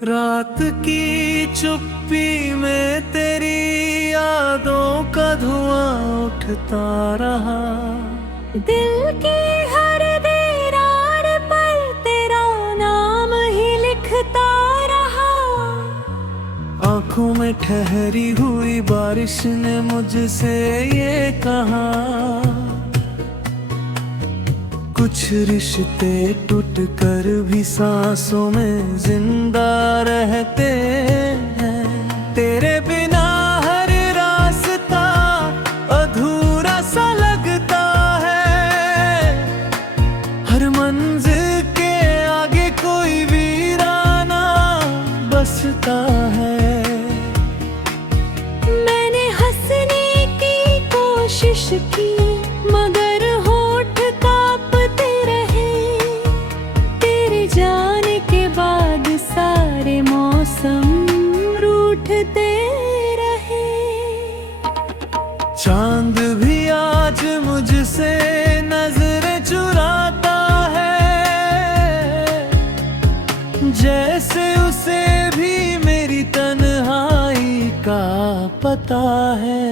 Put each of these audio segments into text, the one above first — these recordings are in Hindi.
रात की चुप्पी में तेरी यादों का धुआं उठता रहा। दिल की हर दीवार पर तेरा नाम ही लिखता रहा। आंखों में ठहरी हुई बारिश ने मुझसे ये कहा, कुछ रिश्ते टूट कर भी सांसों में जिंदा रहते हैं। तेरे बिना हर रास्ता अधूरा सा लगता है, हर मंजिल के आगे कोई वीराना बसता है। मैंने हंसने की कोशिश की मगर होठ कांपते रहे। तेरे जाने के बाद सारे मौसम रूठते रहे। चांद भी आज मुझसे नजरें चुराता है, जैसे उसे भी मेरी तन्हाई का पता है।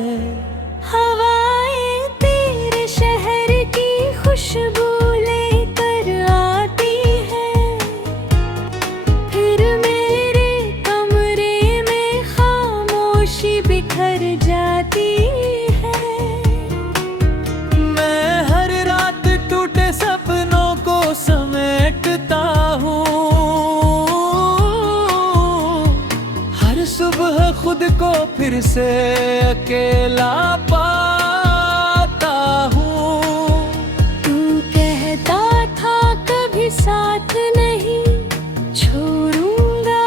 हवाएं तेरे शहर की खुशबू लेकर आती है, फिर मेरे कमरे में खामोशी बिखर जाती है। मैं हर रात टूटे सपनों को समेटता हूँ, हर सुबह खुद को फिर से अकेला पाता हूँ। तू कहता था कभी साथ नहीं छोड़ूंगा,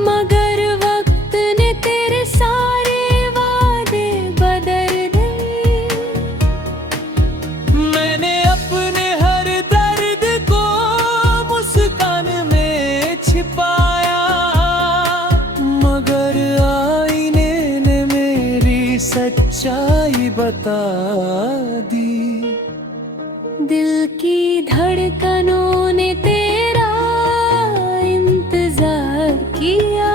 मगर वक्त ने तेरे सारे वादे बदल दिए। मैंने अपने हर दर्द को मुस्कान में छिपाया, मगर आईने ने मेरी सच्चाई बता दी। दिल की धड़कनों ने तेरा इंतजार किया,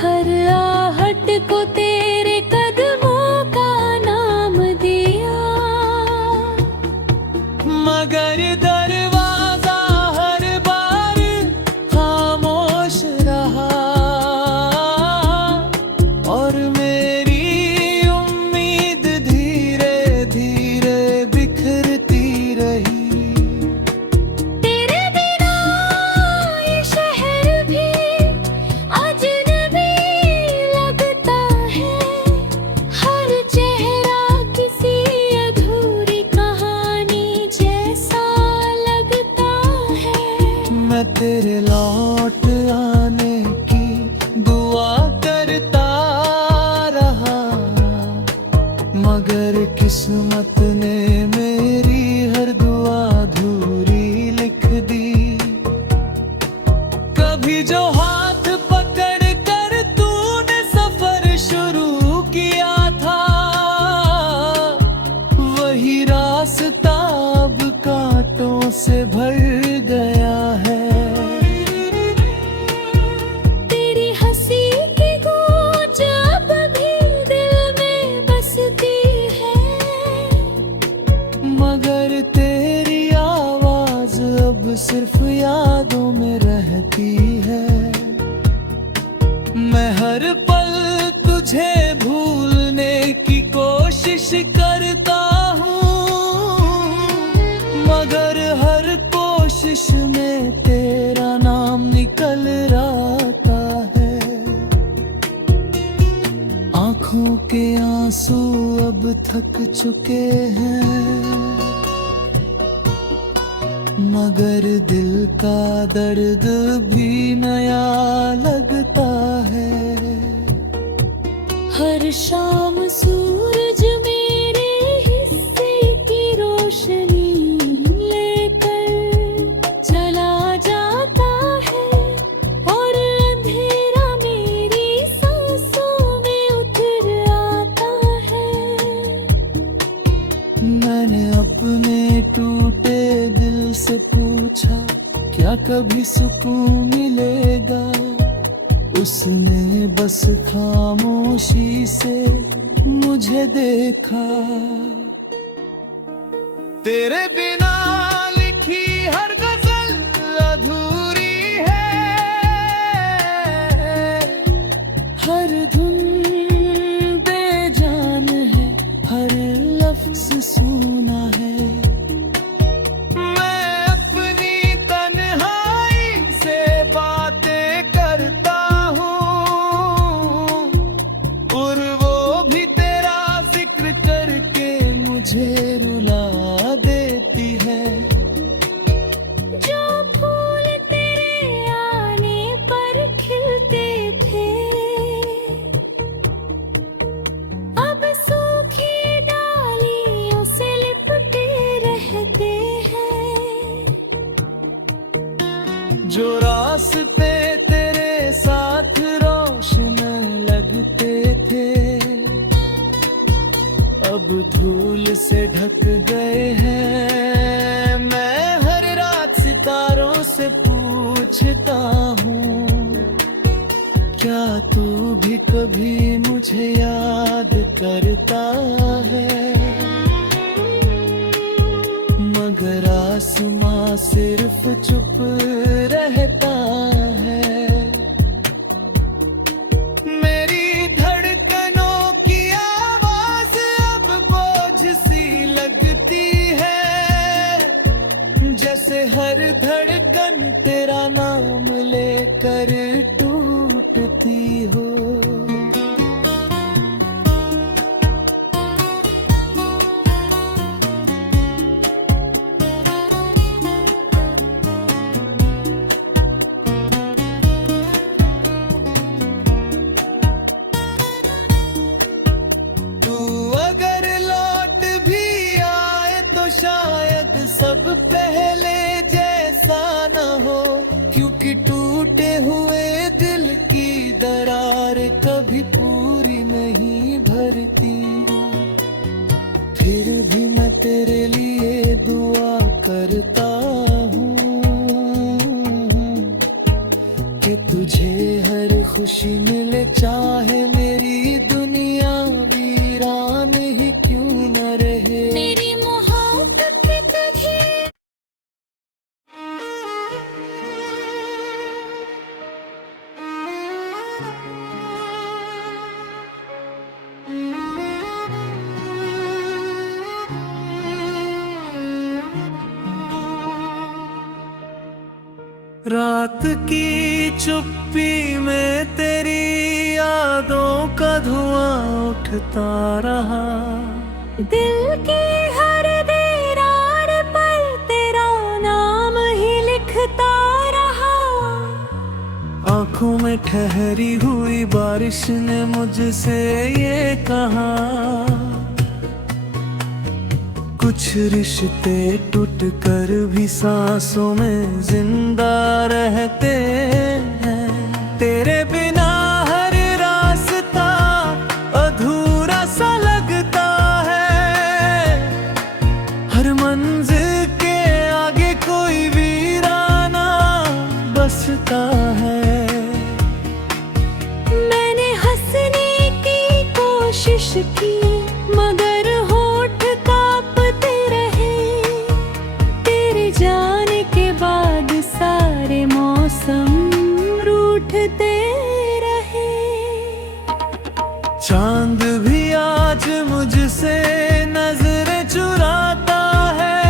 हर आहट को तेरे कदमों का नाम दिया। मगर दरवाजा हर बार खामोश रहा, और मेरी उम्मीद धीरे धीरे बिखरती रही। तेरे बिना ये शहर भी अजनबी लगता है, हर चेहरा किसी अधूरी कहानी जैसा लगता है। मैं तेरे लौट आने की दुआ करता रहा, मगर किस्मत ने मेरी हर दुआ अधूरी लिख दी। कभी जो हाथ पकड़ कर तूने सफर शुरू किया था, वही रास्ता अब कांटों से भर गया है। तेरी हंसी की गूंज अब भी दिल में बसती है, मगर तेरी आवाज अब सिर्फ यादों में रहती है। मैं हर पल तुझे भूलने की कोशिश करता हूँ, मगर हर कोशिश में तेरा नाम निकल आता है। आंखों के आंसू अब थक चुके हैं, मगर दिल का दर्द भी नया लगता है। हर शाम सूरज मेरे हिस्से की रोशनी लेकर चला जाता है, और अंधेरा मेरी सांसों में उतर आता है। मैंने अपने टूटे दिल से पूछा क्या कभी सुकून मिलेगा? उसने बस खामोशी से मुझे देखा। तेरे बिना लिखी हर गजल अधूरी है, हर धुन बेजान है, हर लफ्ज सूना है। मैं अपनी तन्हाई से बातें करता हूँ, और वो भी तेरा जिक्र करके मुझे रुला देती है। जो फूल तेरे आने पर खिलते थे, अब सूखी डालियों से लिपटे रहते हैं। जो रास्ते तेरे साथ रोशन लगते थे, अब धूल से ढक गए हैं। मैं हर रात सितारों से पूछता हूँ, क्या तू भी कभी मुझे याद करता है? मगर आसमां सिर्फ चुप रहता है। मेरी धड़कनों की आवाज अब बोझ सी लगती है, जैसे हर धड़कन तेरा नाम लेकर टूटती हो। शायद सब पहले जैसा न हो, क्योंकि टूटे हुए दिल की दरार कभी पूरी नहीं भरती। फिर भी मैं तेरे लिए दुआ करता हूँ कि तुझे हर खुशी मिले, चाहे मेरी दुनिया वीरान ही क्यों न रहे। रात की चुप्पी में तेरी यादों का धुआं उठता रहा। दिल की हर दीवार पर तेरा नाम ही लिखता रहा। आंखों में ठहरी हुई बारिश ने मुझसे ये कहा, कुछ रिश्ते टूट कर भी सांसों में जिंदा रहते हैं। तेरे बिना हर रास्ता अधूरा सा लगता है, हर मंजिल के आगे कोई वीराना बसता है। मैंने हंसने की कोशिश की, मगर होठ कांपते रहे। तेरे जाने के बाद सारे मौसम रूठते रहे। चांद भी आज मुझसे नजरें चुराता है,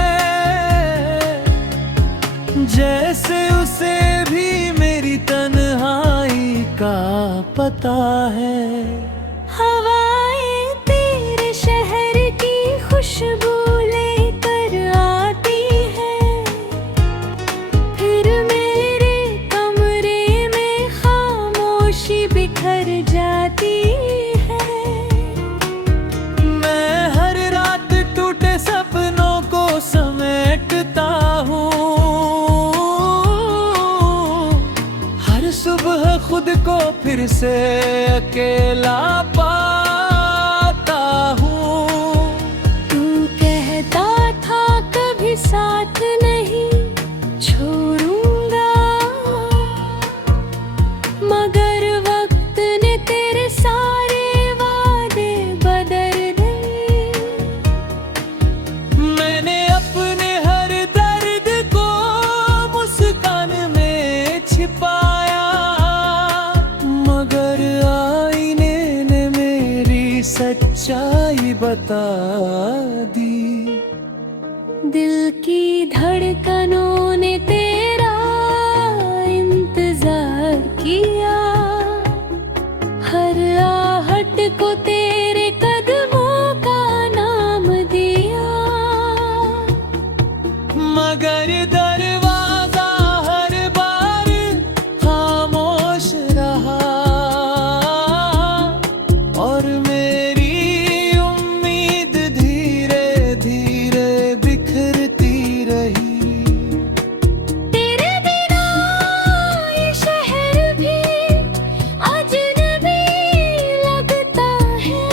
जैसे उसे भी मेरी तन्हाई का पता है। हवाएं तेरे शहर की खुशबू लेकर आती है, फिर मेरे कमरे में खामोशी बिखर जाती है। मैं हर रात टूटे सपनों को समेटता हूँ, हर सुबह खुद को फिर से अकेला पाता हूँ। तू कहता था कभी साथ नहीं छोड़ूं बता दी। दिल की धड़कनों ने तेरा इंतजार किया, हर आहट को तेरे कदमों का नाम दिया। मगर दरवाजा हर बार खामोश रहा, और मेरी उम्मीद धीरे धीरे बिखरती रही। तेरे बिना ये शहर भी अजनबी लगता है,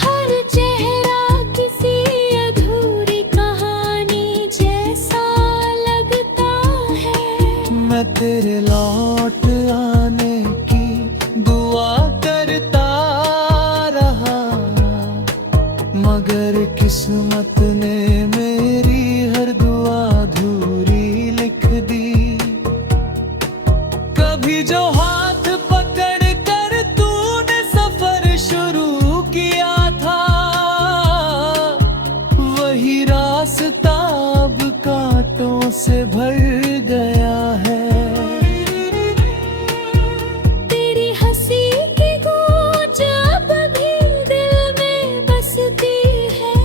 हर चेहरा किसी अधूरी कहानी जैसा लगता है। मैं तेरे लौट आने की दुआ करता रहा, मगर किस्मत ने मेरी हर दुआ अधूरी लिख दी। कभी जो हाथ पकड़ कर तूने सफर शुरू किया था, वही रास्ता अब कांटों से भर गया है। तेरी हंसी की गूंज अब भी दिल में बसती है,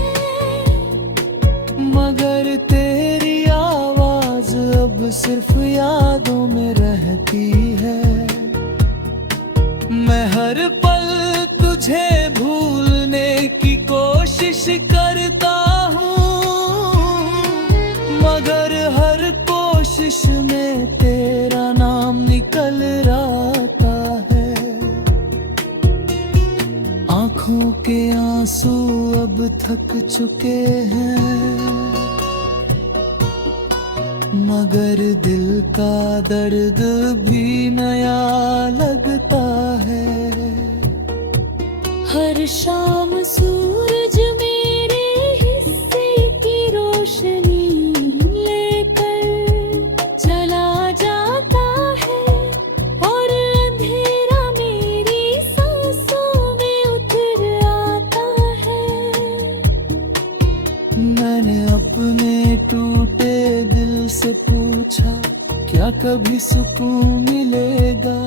मगर तेरी आवाज अब सिर्फ यादों में रहती है। मैं हर पल तुझे भूलने की कोशिश करता हूँ, मगर हर कोशिश में तेरा नाम निकल आता है। आंखों के आंसू अब थक चुके हैं, मगर दिल का दर्द भी नया लगता है। हर शाम सूरज मेरे हिस्से की रोशनी लेकर चला जाता है, और अंधेरा मेरी सांसों में उतर आता है। मैंने अपने टूटे दिल से पूछा, क्या कभी सुकून मिलेगा?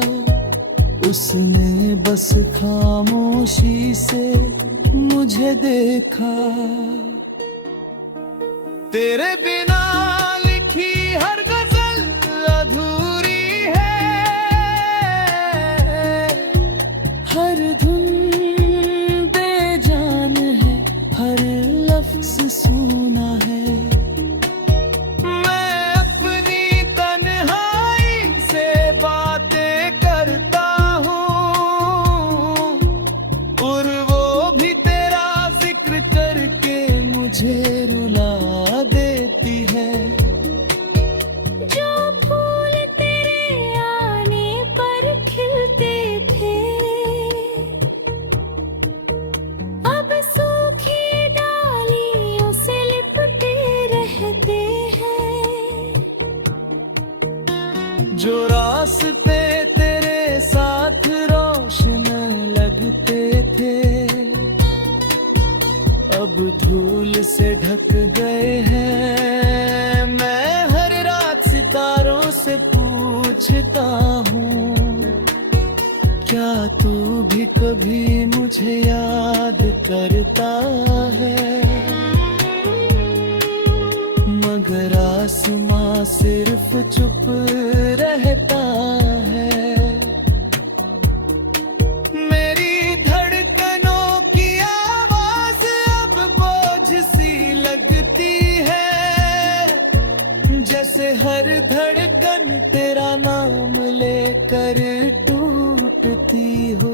उसने बस खामोशी से मुझे देखा। तेरे बिना लिखी हर गजल अधूरी है, हर धुन बेजान है, हर लफ्ज सूना है। मैं अपनी तन्हाई से बातें करता हूँ, और वो भी तेरा जिक्र करके मुझे रुला देती है। जो फूल तेरे आने पर खिलते थे, अब सूखी डालियों से लिपटे रहते हैं। जो रास्ते तेरे साथ रोशन लगते थे, अब धूल से ढक गए हैं। मैं हर रात सितारों से पूछता हूँ, क्या तू भी कभी मुझे याद करता है? मगर आसमां सिर्फ चुप रहता है। मेरी धड़कनों की आवाज अब बोझ सी लगती है, जैसे हर धड़कन तेरा नाम लेकर टूटती हो।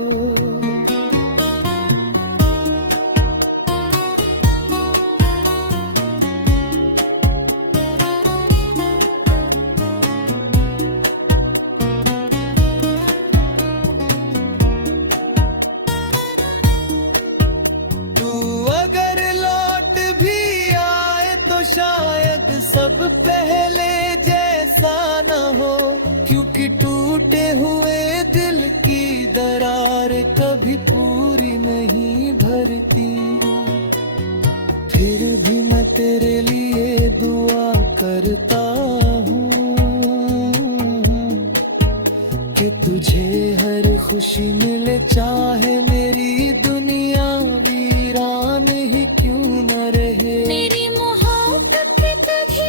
सब पहले जैसा न हो, क्योंकि टूटे हुए दिल की दरार कभी पूरी नहीं भरती। करता हूँ कि तुझे हर खुशी मिले, चाहे मेरी दुनिया वीरान ही क्यों न रहे। मेरी मोहब्बत पे तुझे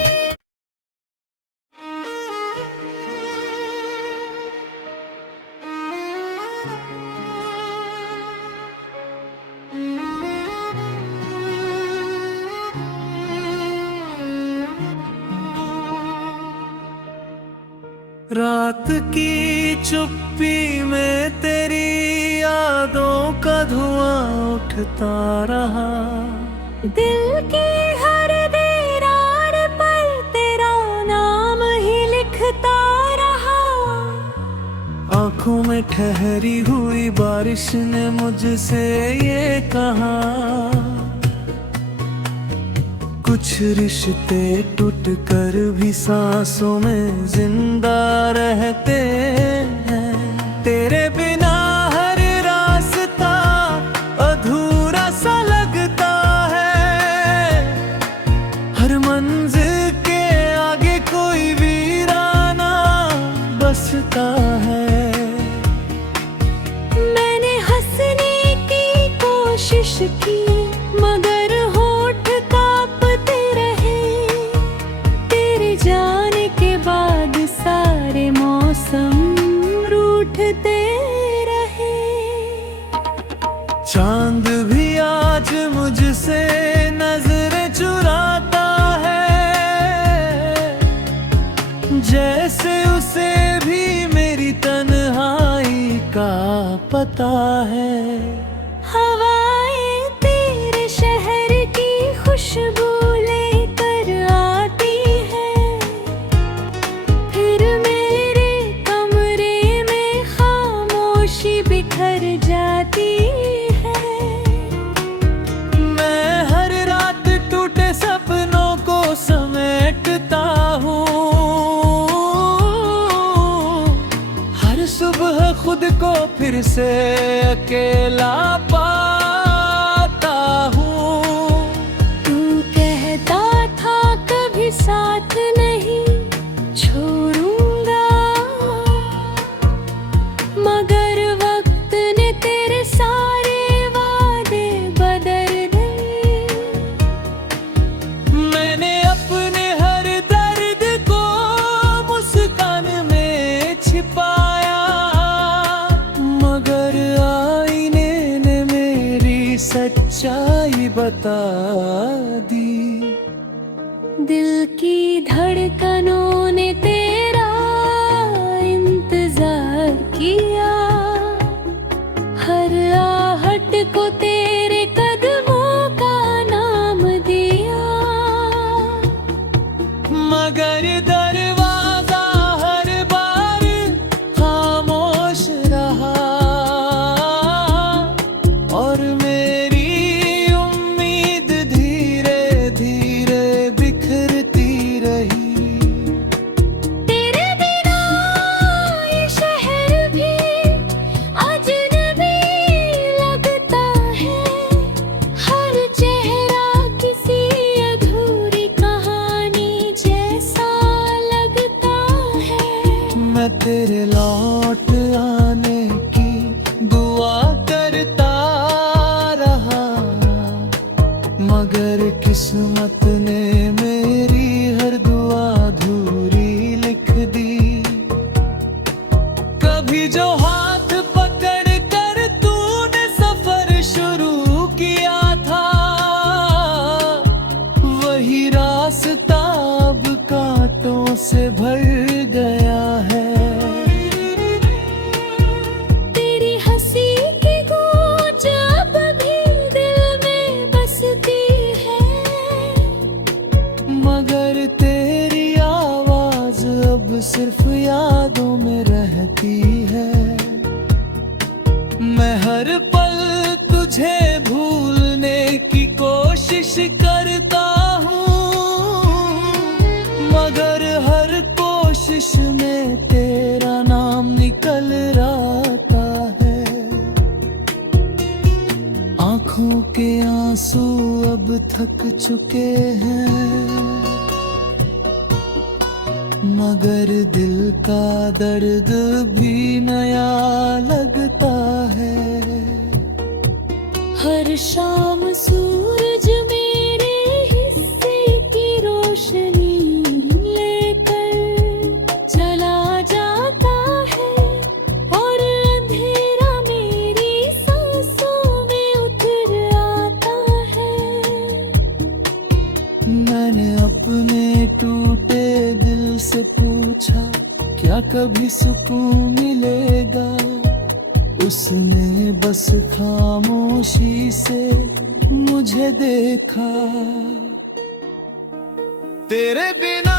रात की चुप्पी में तेरी यादों का धुआं उठता रहा। दिल की हर दीवार पर तेरा नाम ही लिखता रहा। आंखों में ठहरी हुई बारिश ने मुझसे ये कहा, कुछ रिश्ते टूट कर भी सांसों में जिंदा रहते हैं। तेरे बिना हर रास्ता अधूरा सा लगता है, हर मंजिल के आगे कोई वीराना बसता है। मैंने हंसने की कोशिश की मगर होठ कांपते रहे। तेरे जाने के बाद सारे मौसम रूठते रहे। चांद भी आज मुझसे नजरें चुराता है, जैसे उसे भी मेरी तन्हाई का पता है। हवाएं तेरे शहर की खुशबू लेकर आती है, फिर मेरे कमरे में खामोशी बिखर जाती है। मैं हर रात टूटे सपनों को समेटता हूँ, हर सुबह खुद को फिर से अकेला पाता हूँ। तू कहता था कभी साथ नहीं छोड़ूंगा, मगर वक्त ने तेरे सारे वादे बदल दिए। मैंने अपने हर दर्द को मुस्कान में छिपाया, मगर आईने ने मेरी सच्चाई बता दी। दिल की धड़कनों ने तेरा इंतजार किया, हर आहट को तेरे कदमों का नाम दिया। मगर दरवाजा हर बार खामोश रहा, और मेरी उम्मीद धीरे धीरे बिखरती रही। तेरे बिना ये शहर भी अजनबी लगता है, हर चेहरा किसी अधूरी कहानी जैसा लगता है। मैं तेरे लौट आने की दुआ करता रहा, मगर किस्मत ने मेरी हर दुआ अधूरी लिख दी। कभी जो हाथ पकड़ कर तूने सफर शुरू किया था, वही रास्ता अब कांटों से भर गया है। तेरी हंसी की गूंज अब भी दिल में बसती है, मगर तेरी आवाज अब सिर्फ यादों में रहती है। मैं हर पल तुझे भूलने की कोशिश करता हूँ, मगर हर कोशिश में तेरा नाम निकल आता है। आंखों के आंसू अब थक चुके हैं, मगर दिल का दर्द भी नया लगता है। हर शाम सूरज मेरे हिस्से की रोशनी लेकर चला जाता है, और अंधेरा मेरी सांसों में उतर आता है। मैंने अपने टूटे दिल से पूछा, क्या कभी सुकून मिलेगा? उसने बस खामोशी से मुझे देखा। तेरे बिना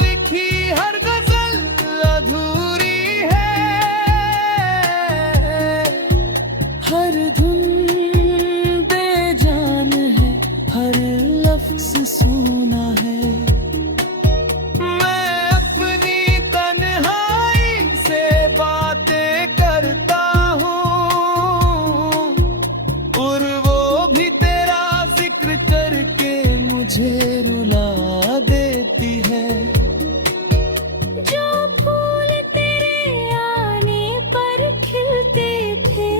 लिखी हर गजल अधूरी है, हर धुन बेजान है, हर लफ्ज सूना है। मैं अपनी तन्हाई से बातें करता मुझे रुला देती है। जो फूल तेरे आने पर खिलते थे,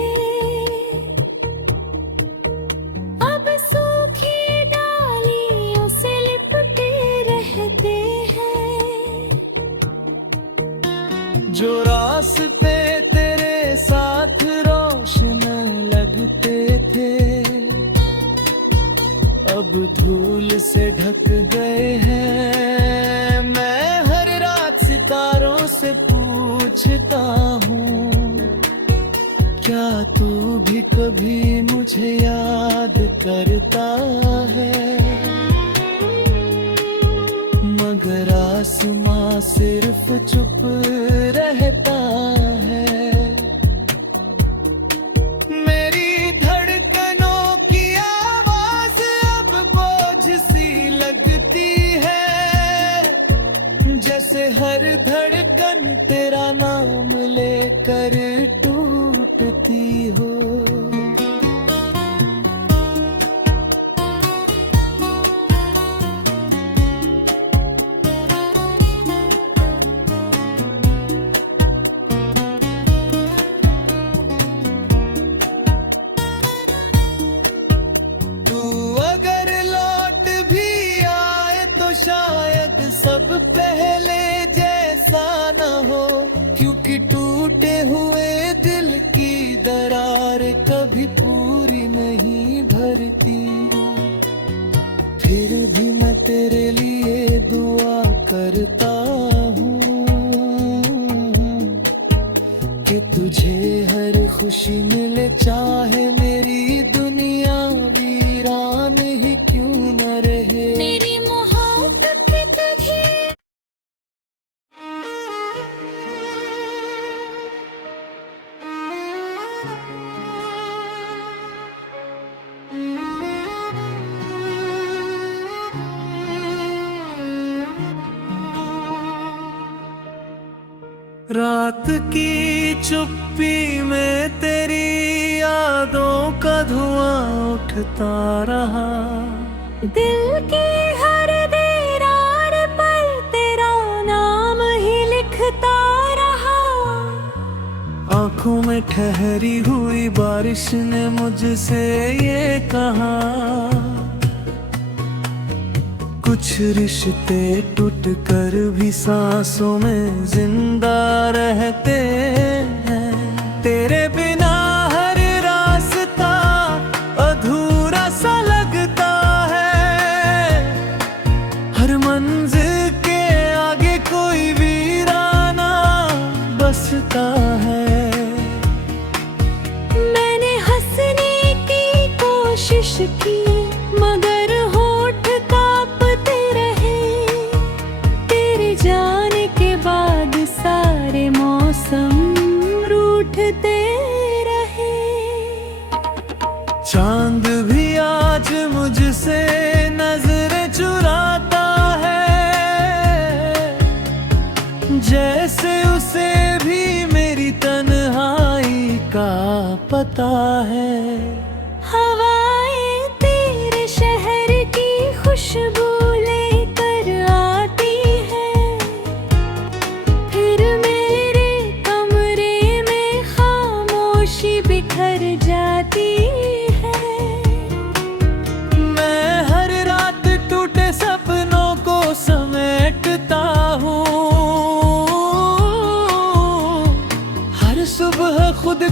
अब सूखी डालियों से लिपटे रहते हैं। जो रास्ते तेरे साथ रोशन लगते थे, अब धूल से ढक गए हैं। मैं हर रात सितारों से पूछता हूँ, क्या तू भी कभी मुझे याद करता है? मगर आसमां सिर्फ चुप रहता है। जैसे हर धड़कन तेरा नाम लेकर टूटती हो। तू अगर लौट भी आए तो शायद सब पहले जैसा न हो, क्योंकि टूटे हुए दिल की दरार कभी पूरी नहीं भरती। फिर भी मैं तेरे लिए दुआ करता हूँ कि तुझे हर खुशी मिले, चाहे मेरी दुनिया वीरान ही क्यों न रहे। मेरी मोहब्बत पे तुझे रात की चुप्पी में तेरी यादों का धुआं उठता रहा। दिल की हर दरार पर तेरा नाम ही लिखता रहा। आंखों में ठहरी हुई बारिश ने मुझसे ये कहा, कुछ रिश्ते टूट कर भी सांसों में जिंदा रहते हैं। तेरे बिना हर रास्ता अधूरा सा लगता है, हर मंजिल के आगे कोई वीराना बसता है। मैंने हंसने की कोशिश की, मगर होठ कांपते रहे। तेरे जाने के बाद सारे मौसम रूठते रहे। चांद भी आज मुझसे नजरें चुराता है, जैसे उसे भी मेरी तन्हाई का पता है। हवाएं तेरे शहर की खुशबू लेकर आती है,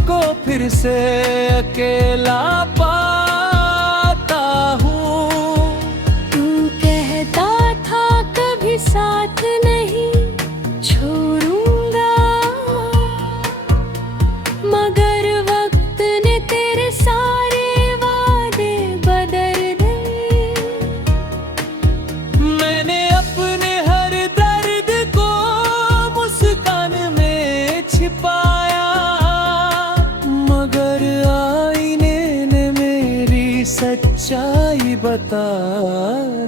को फिर से अकेला पाता हूँ। तू कहता था कभी साथ नहीं छोड़ूंगा, मगर वक्त ने तेरे सारे वादे बदल दिए। मैंने अपने हर दर्द को मुस्कान में छिपाया, मगर आईने ने मेरी सच्चाई बता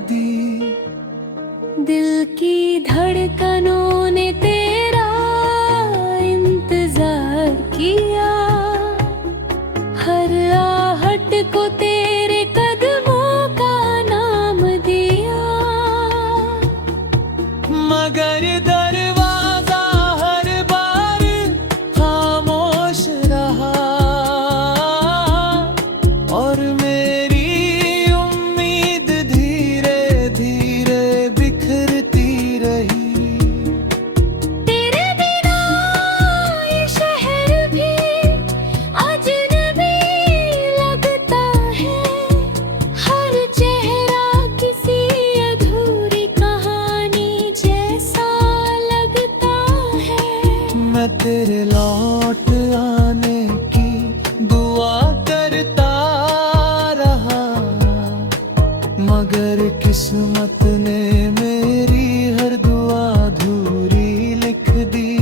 दी। दिल की धड़कनों ने तेरा इंतजार किया, हर आहट को तेरे कदमों का नाम दिया। मगर दरवाजा हर बार खामोश रहा, और मेरी उम्मीद धीरे धीरे बिखरती रही। तेरे बिना ये शहर भी अजनबी लगता है, हर चेहरा किसी अधूरी कहानी जैसा लगता है। मैं तेरे लौट आने की दुआ करता रहा, मगर किस्मत ने मेरी हर दुआ अधूरी लिख दी।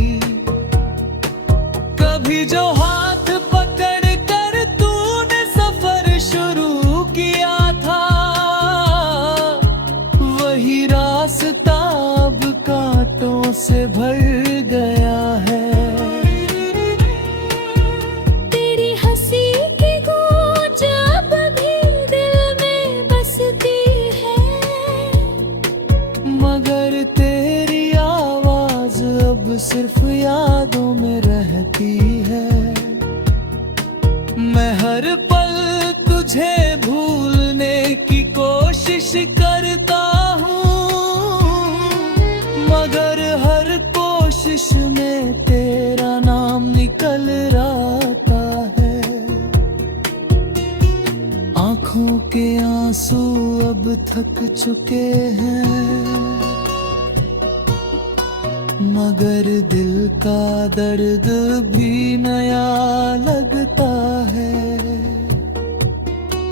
कभी जो हाथ पकड़ कर तूने सफर शुरू किया था, वही रास्ता अब कांटों से भर गया है। तेरी हंसी की गूंज अब भी दिल में बसती है, मगर तेरी आवाज अब सिर्फ यादों में रहती है। मैं हर पल तुझे भूलने की कोशिश करता हूँ, मगर हर कोशिश में तेरा नाम निकल आता है। आंखों के आंसू अब थक चुके हैं, मगर दिल का दर्द भी नया लगता है।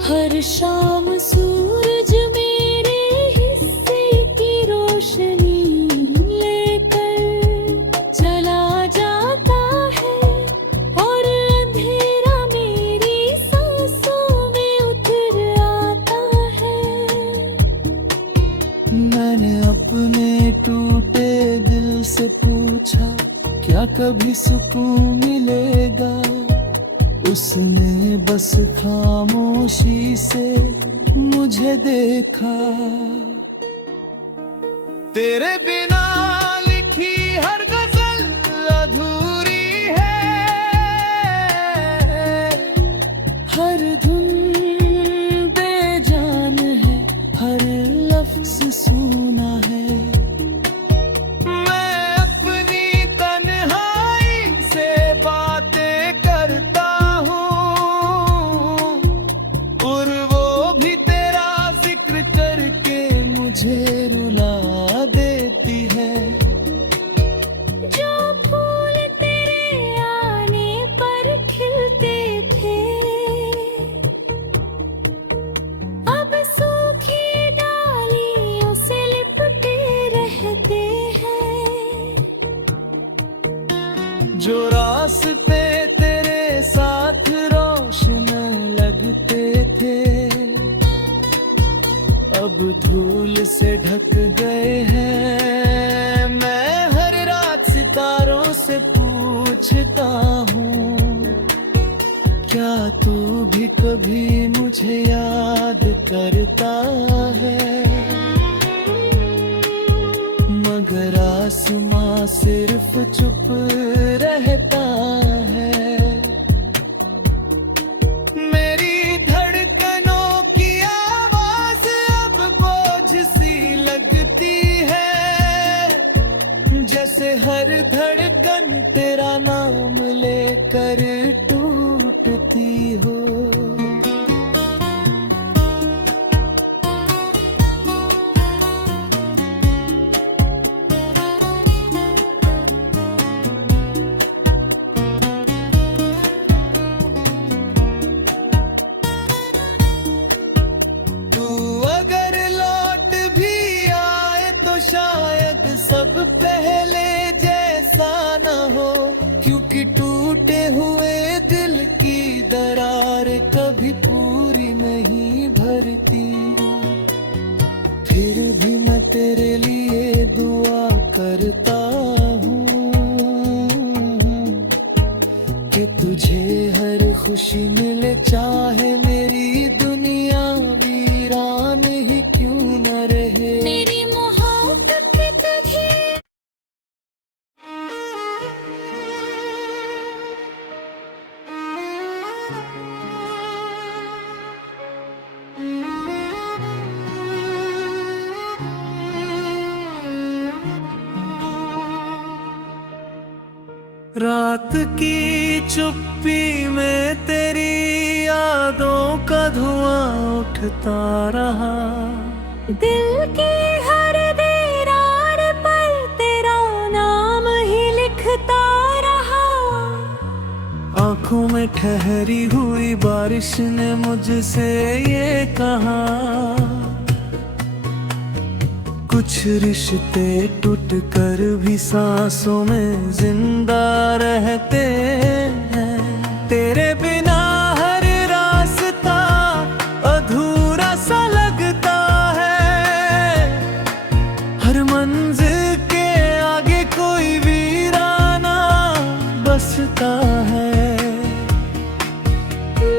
हर शाम सूरज मेरे हिस्से की रोशनी लेकर चला जाता है, और अंधेरा मेरी सांसों में उतर आता है। मैंने अपने टूटे दिल से पूछा, क्या कभी सुकून मिलेगा? उसने बस खामोशी से मुझे देखा। तेरे बिना लिखी हर गजल अधूरी है, हर धुन बेजान है, हर लफ्ज सूना है। मैं अपनी तन्हाई से बातें करता हूँ, और वो भी तेरा जिक्र करके मुझे रुला देती है। जो फूल तेरे आने पर खिलते थे, अब सूखी डालियों से लिपटे रहते हैं। जो रास्ते तेरे साथ रोशन लगते थे, अब धूल से ढक गए हैं। मैं हर रात सितारों से पूछता हूँ, क्या तू भी कभी मुझे याद करता है? मगर आसमां सिर्फ चुप रहता है। मेरी धड़कनों की आवाज अब बोझ सी लगती है, जैसे हर धड़कन तेरा नाम लेकर टूटती रहती हो। तू अगर लौट भी आए तो शायद सब पहले जैसा न हो, क्योंकि टूटे हुए दिल की दरार कभी पूरी नहीं भरती। फिर भी मैं तेरे लिए दुआ करता हूँ कि तुझे हर खुशी मिले, चाहे मेरी दुनिया वीरान ही क्यों न रहे। मेरी मोहब्बत में तुझे रात की चुप्पी में तेरी यादों का धुआं उठता रहा। दिल की हर दीवार पर तेरा नाम ही लिखता रहा। आंखों में ठहरी हुई बारिश ने मुझसे ये कहा, कुछ रिश्ते टूट कर भी सांसों में जिंदा रहते हैं। तेरे बिना हर रास्ता अधूरा सा लगता है, हर मंजिल के आगे कोई वीराना बसता है।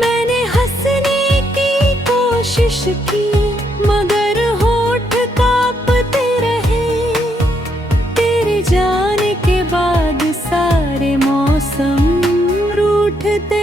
मैंने हंसने की कोशिश की मगर होठ कांपते रहे। तेरे जाने के बाद सारे मौसम रूठते